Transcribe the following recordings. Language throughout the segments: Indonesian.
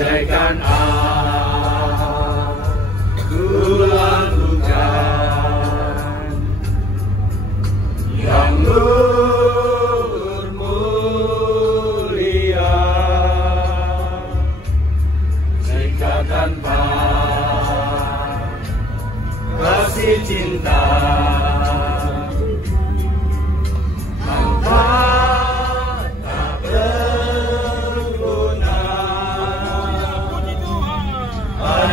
andaikan aku lakukan yang luhur mulia, jika tanpa kasih cinta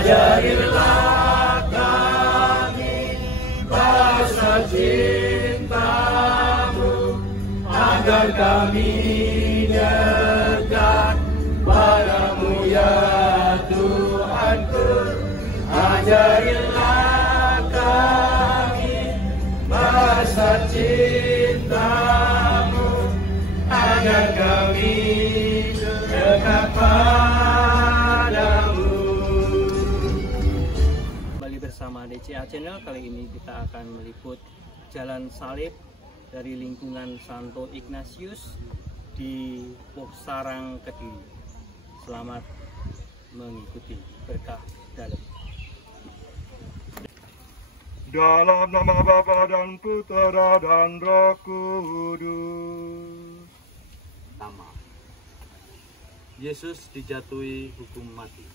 ajarilah kami bahasa cintamu, agar kami dekat padamu ya Tuhanku. Ajarilah kami bahasa cintamu, agar kami dekat padamu. Bersama DCA Channel, kali ini kita akan meliput Jalan Salib dari lingkungan Santo Ignatius di Poksarang, Kediri. Selamat mengikuti berkah dalam. Dalam nama Bapa dan Putera dan Roh Kudus. Pertama, Yesus dijatuhi hukum mati.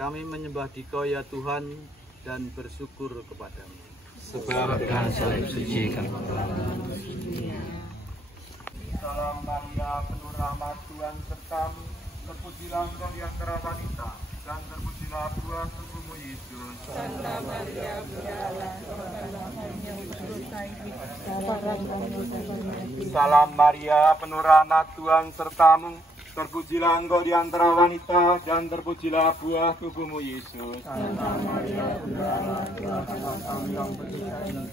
Kami menyembah Dikau ya Tuhan dan bersyukur kepadamu. Sebab dengan salib suci kami Salam Maria, penuh rahmat Tuhan sertamu, terpujilah Engkau di antara wanita, dan terpujilah buah tubuhmu Yesus. Santa Maria, Bunda Allah, Salam Maria, penuh rahmat Tuhan sertamu, terpujilah Engkau di antara wanita, dan terpujilah buah tubuhmu Yesus. Santa Maria, Bunda Allah, doakanlah kami yang berdosa ini.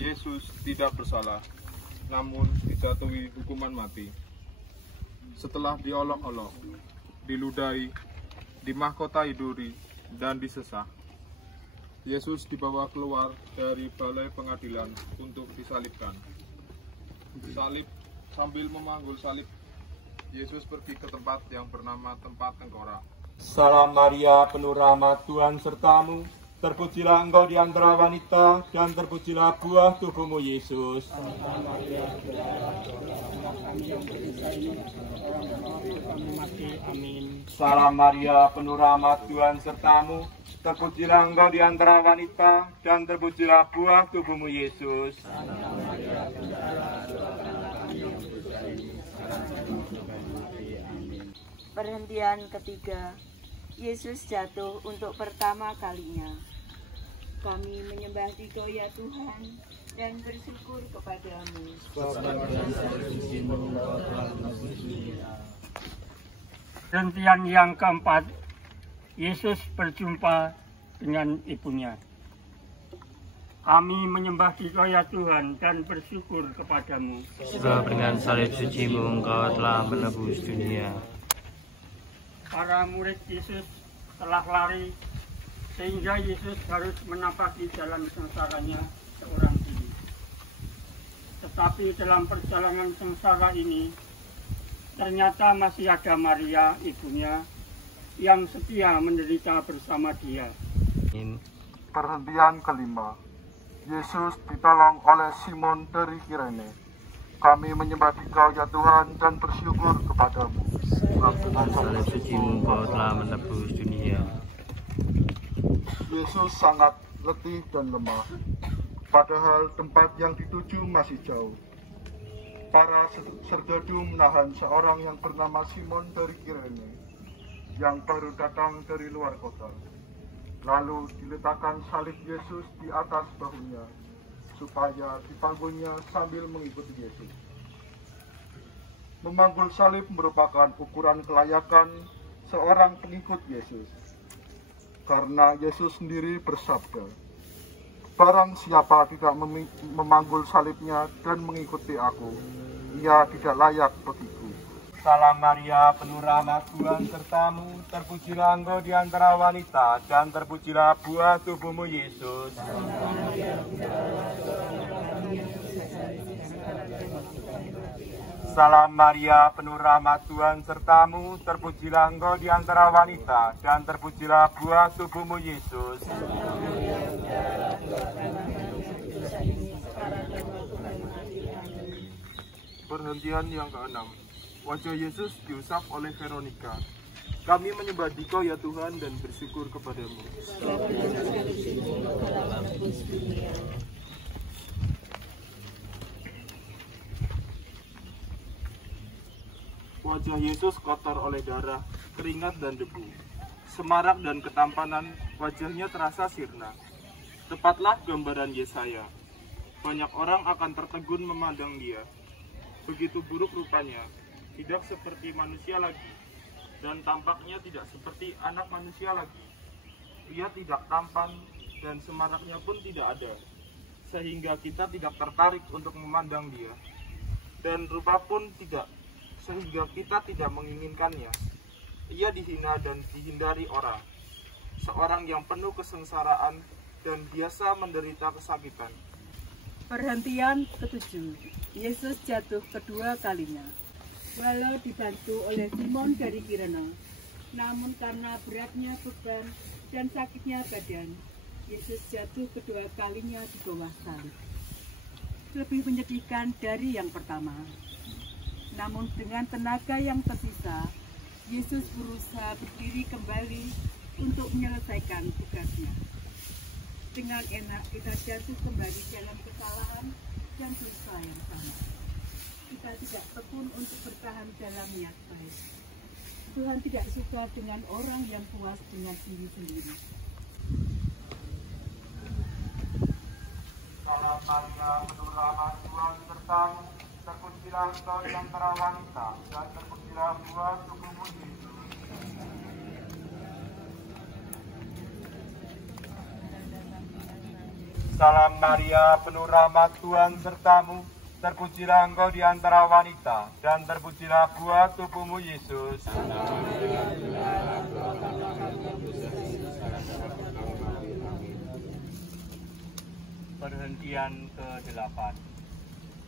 Yesus tidak bersalah, namun dijatuhi hukuman mati. Setelah diolok-olok, diludahi, dimahkotai duri, dan disesah, Yesus dibawa keluar dari balai pengadilan untuk disalibkan. Salib, sambil memanggul salib, Yesus pergi ke tempat yang bernama tempat tengkorak. Salam Maria, penuh rahmat Tuhan sertamu, terpujilah Engkau di antara wanita, dan terpujilah buah tubuhmu Yesus. Salam Maria, penuh rahmat Tuhan sertamu, terpujilah Engkau di antara wanita, dan terpujilah buah tubuhmu Yesus. Perhentian ketiga, Yesus jatuh untuk pertama kalinya. Kami menyembah Dikau ya Tuhan dan bersyukur kepadamu. Perhentian yang keempat, Yesus berjumpa dengan ibunya. Kami menyembah Dikau ya Tuhan dan bersyukur kepadamu. Sebab dengan salib suci-Mu Engkau telah menebus dunia. Para murid Yesus telah lari, sehingga Yesus harus menapaki jalan sengsaranya seorang diri. Tetapi dalam perjalanan sengsara ini, ternyata masih ada Maria, ibunya, yang setia menderita bersama dia. Perhentian kelima, Yesus ditolong oleh Simon dari Kirene. Kami menyembah Dikau ya Tuhan dan bersyukur kepadamu. Dengan salib suci-Mu Engkau telah menebus dunia. Yesus sangat letih dan lemah, padahal tempat yang dituju masih jauh. Para serdadu menahan seorang yang bernama Simon dari Kirene, yang baru datang dari luar kota. Lalu diletakkan salib Yesus di atas bahunya, supaya dipanggulnya sambil mengikuti Yesus. Memanggul salib merupakan ukuran kelayakan seorang pengikut Yesus. Karena Yesus sendiri bersabda, barang siapa tidak memanggul salibnya dan mengikuti aku, ia tidak layak bagiku. Salam Maria, penuh rahmat Tuhan sertamu, terpujilah Engkau di antara wanita, dan terpujilah buah tubuhmu Yesus. Salam Maria, penuh rahmat Tuhan sertamu, terpujilah engkau di antara wanita, dan terpujilah buah tubuhmu Yesus. Perhentian yang ke-6. Wajah Yesus diusap oleh Veronica. Kami menyembah Dikau ya Tuhan dan bersyukur kepadamu. Wajah Yesus kotor oleh darah, keringat dan debu. Semarak dan ketampanan wajahnya terasa sirna. Tepatlah gambaran Yesaya. Banyak orang akan tertegun memandang dia. Begitu buruk rupanya, tidak seperti manusia lagi, dan tampaknya tidak seperti anak manusia lagi. Ia tidak tampan, dan semaraknya pun tidak ada, sehingga kita tidak tertarik untuk memandang dia. Dan rupa pun tidak, sehingga kita tidak menginginkannya. Ia dihina dan dihindari orang, seorang yang penuh kesengsaraan dan biasa menderita kesakitan. Perhentian ke-7. Yesus jatuh kedua kalinya. Walau dibantu oleh Simon dari Kirene, namun karena beratnya beban dan sakitnya badan, Yesus jatuh kedua kalinya di bawah salib. Lebih menyedihkan dari yang pertama. Namun dengan tenaga yang tersisa, Yesus berusaha berdiri kembali untuk menyelesaikan tugasnya. Dengan enak kita jatuh kembali dalam kesalahan dan dosa yang sama. Kita tidak tekun untuk bertahan dalam niat baik. Tuhan tidak suka dengan orang yang puas dengan diri sendiri. Salam Maria, penuh rahmat Tuhan sertamu, terpujilah engkau di antara wanita, dan terpujilah buah tubuhmu Yesus. Salam Maria, penuh rahmat Tuhan sertamu, terpujilah engkau di antara wanita, dan terpujilah buah tubuhmu Yesus. Perhentian ke-8.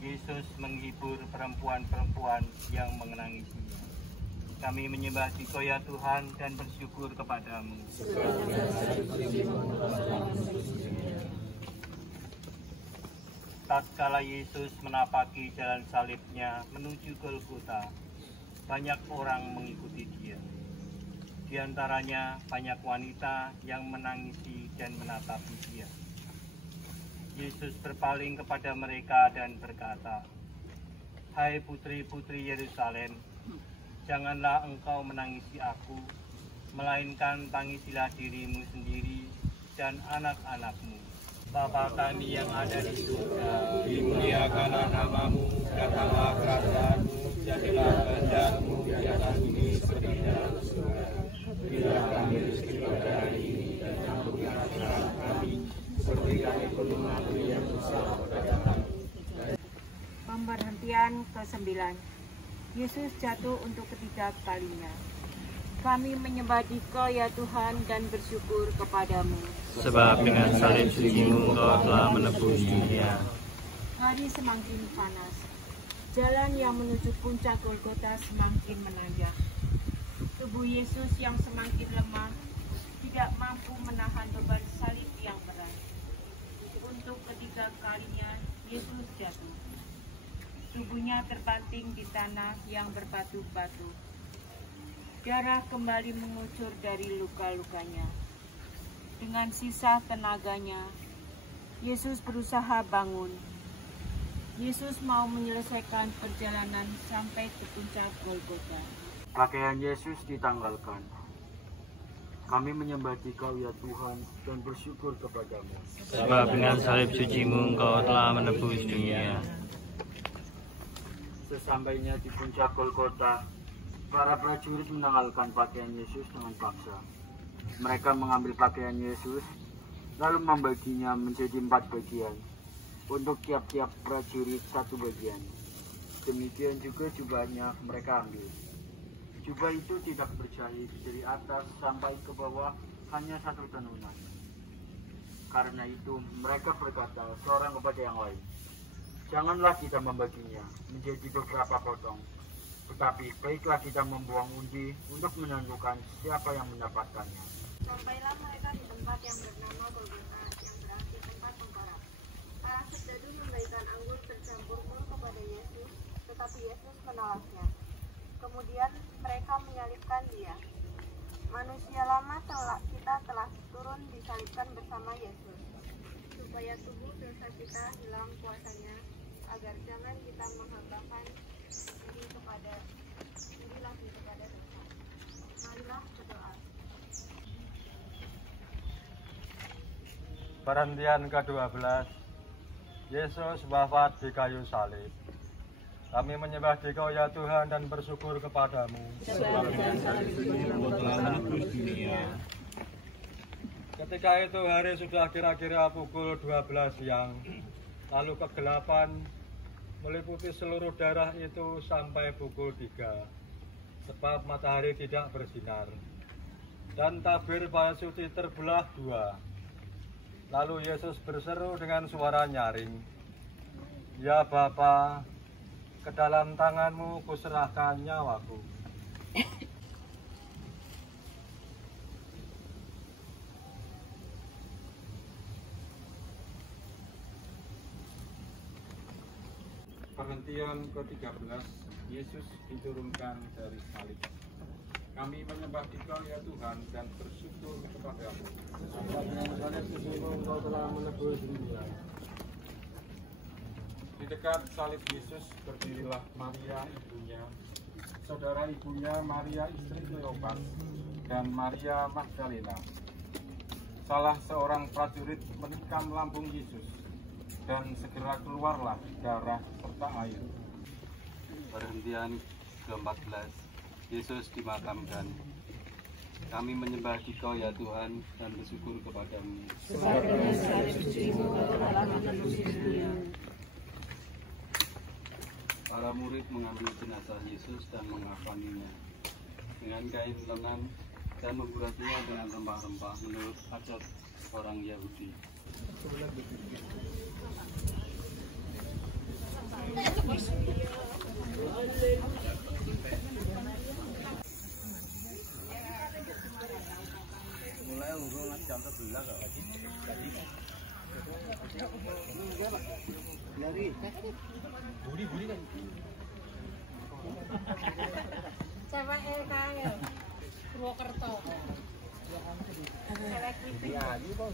Yesus menghibur perempuan-perempuan yang menangisinya. Kami menyembah Dikau ya Tuhan dan bersyukur kepadamu. Tatkala Yesus menapaki jalan salibnya menuju Golgota, banyak orang mengikuti dia. Di antaranya banyak wanita yang menangisi dan menatapi dia. Yesus berpaling kepada mereka dan berkata, "Hai putri-putri Yerusalem, janganlah engkau menangisi aku, melainkan tangisilah dirimu sendiri dan anak-anakmu. Bapa kami yang ada di surga, Dimuliakanlah namamu, datanglah kerajaanmu, jadilah kehendakmu di atas bumi seperti di dalam surga. Berilah kami rezeki pada hari ini, dan ampunilah kesalahan kami, seperti kami pun mengampuni yang bersalah kepada kami. Pemberhentian ke-9. Yesus jatuh untuk ketiga kalinya. Kami menyembah Dikau ya Tuhan dan bersyukur kepadamu. Sebab dengan salib sucimu engkau telah menebus dunia. Hari semakin panas. Jalan yang menuju puncak Golgota semakin menanjak. Tubuh Yesus yang semakin lemah tidak mampu menahan beban salib yang berat. Untuk ketiga kalinya Yesus jatuh. Tubuhnya terbanting di tanah yang berbatu-batu. Darah kembali mengucur dari luka-lukanya. Dengan sisa tenaganya, Yesus berusaha bangun. Yesus mau menyelesaikan perjalanan sampai ke puncak Golgota. Pakaian Yesus ditanggalkan. Kami menyembah Dikau ya Tuhan dan bersyukur kepadamu. Sebab dengan salib sucimu engkau telah menebus dunia. Sesampainya di puncak Golgota, para prajurit menanggalkan pakaian Yesus dengan paksa. Mereka mengambil pakaian Yesus, lalu membaginya menjadi 4 bagian. Untuk tiap-tiap prajurit 1 bagian. Demikian juga jubahnya mereka ambil. Jubah itu tidak berjahit dari atas sampai ke bawah, hanya 1 tenunan. Karena itu mereka berkata seorang kepada yang lain, Janganlah kita membaginya menjadi beberapa potong, tetapi baiklah kita membuang undi untuk menentukan siapa yang mendapatkannya. Sampailah mereka di tempat yang bernama Golgota, yang berarti tempat pengkorak. Para serdadu memberikan anggur bercampur mur kepada Yesus, tetapi Yesus menolaknya. Kemudian mereka menyalibkan dia. Manusia lama kita telah turun disalibkan bersama Yesus, supaya tubuh dosa kita hilang kuasanya, agar jangan kita menghambakan diri lagi kepada dosa. Marilah berdoa. Perhentian ke-12. Yesus wafat di kayu salib. Kami menyembah Dikau ya Tuhan dan bersyukur kepadamu. Ketika itu hari sudah kira-kira pukul 12 siang. Lalu kegelapan meliputi seluruh daerah itu sampai pukul 3. Sebab matahari tidak bersinar. Dan tabir bayat suci terbelah 2. Lalu Yesus berseru dengan suara nyaring, "Ya Bapa, ke dalam tanganmu kuserahkan nyawaku." Perhentian ke-13. Yesus diturunkan dari salib. Kami menyembah Dikau ya Tuhan dan bersyukur kepadamu. Engkau telah menebus dunia. Di dekat salib Yesus berdirilah Maria ibunya, saudara ibunya Maria istri Kleopas, dan Maria Magdalena. Salah seorang prajurit menikam lambung Yesus, dan segera keluarlah darah serta air. Perhentian ke-14. Yesus dimakamkan. Kami menyembah Dikau ya Tuhan dan bersyukur kepadamu. Para murid mengambil jenazah Yesus dan mengafaninya dengan kain lenan dan membuatnya dengan rempah-rempah menurut adat orang Yahudi. Mulai urung jam 11 kok. Buri kan. Cewek kae. Purwokerto. Cewek iki. Ya, iki kok.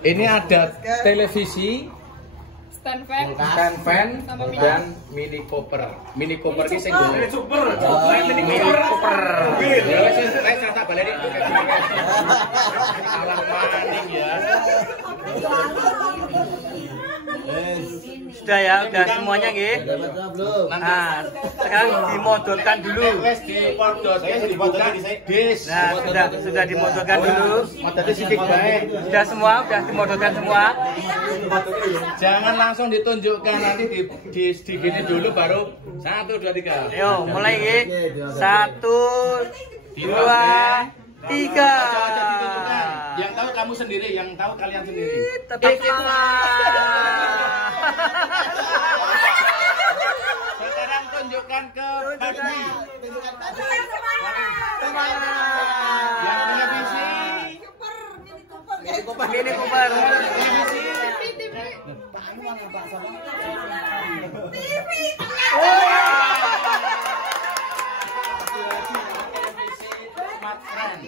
Ini ada televisi, stand fan, dan mini cooper. Mini cooper ini sing Mini super. mini cooper. Ya wis kata baleni. Alah maning ya. Sudah ya, udah semuanya nggih. Nah, sekarang dimodorkan dulu. Wes dipodorkan dis. Nah, sudah dimodorkan dulu. Modalnya sidik bae. Sudah semua, sudah dimodorkan semua. Jangan langsung ditunjukkan, nanti di gini dulu baru 1 2 3. Ayo, mulai nggih. 1 2 3. Yang tahu kamu sendiri, yang tahu kalian sendiri. Tetap semangat. Sekarang tunjukkan ke Barbie. Semangat. Yang televisi. Mini Cooper. Smart Friend.